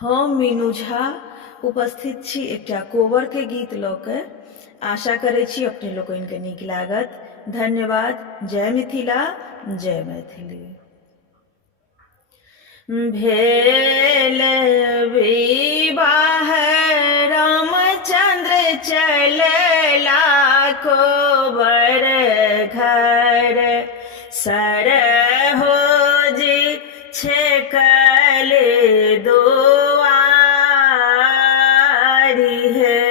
हम मीनू झा उपस्थित छी एकटा कोबर के गीत लऽ कऽ। आशा करै छी अपने लोकनिके नीक लागत। धन्यवाद। जय मिथिला, जय मैथिली। भेल विवाह रामचंद्र चलला कोबर घर, सरहोजी छेकल दुआरी है।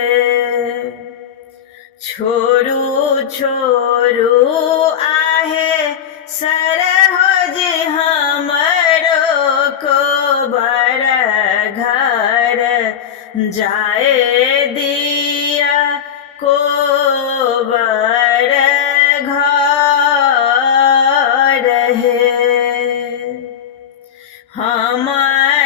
छोरू छोरू आहे सरहोजी हमरो कोबर घर, जाए दिया कोबर घर है। हम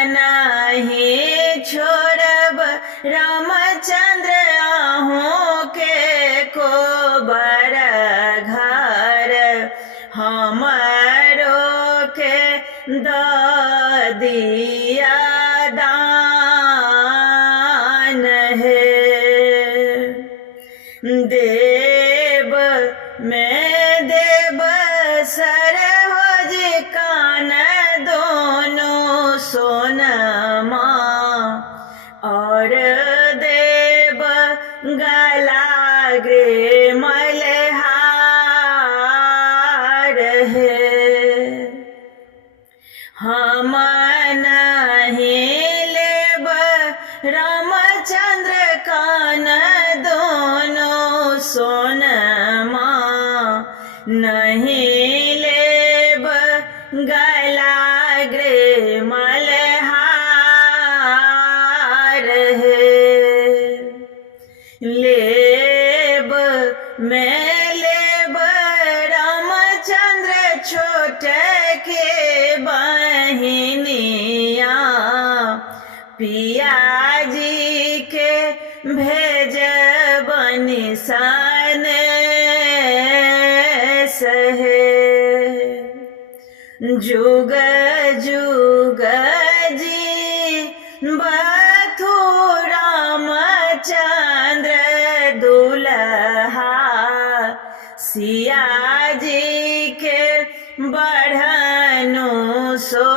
नहीं छोड़ब रामचंद्र आहूँ के कोबर घर, हमरो के दिया दान है। देव में देव सरहोजी कान दोनों सोनमा, और देव गला गे मल्हार है। हम नहीं लेब रामचंद्र कान दोनों सोनमा, नहीं लेब गला गे मल्हार है। लेब में लेब रामचंद्र छोट के बहिनिया, पियाजी के भेजब निशान सहे। जुग जुग जी बथु रामचंद्र दुल्हा, सिया जी के बढ़नु सो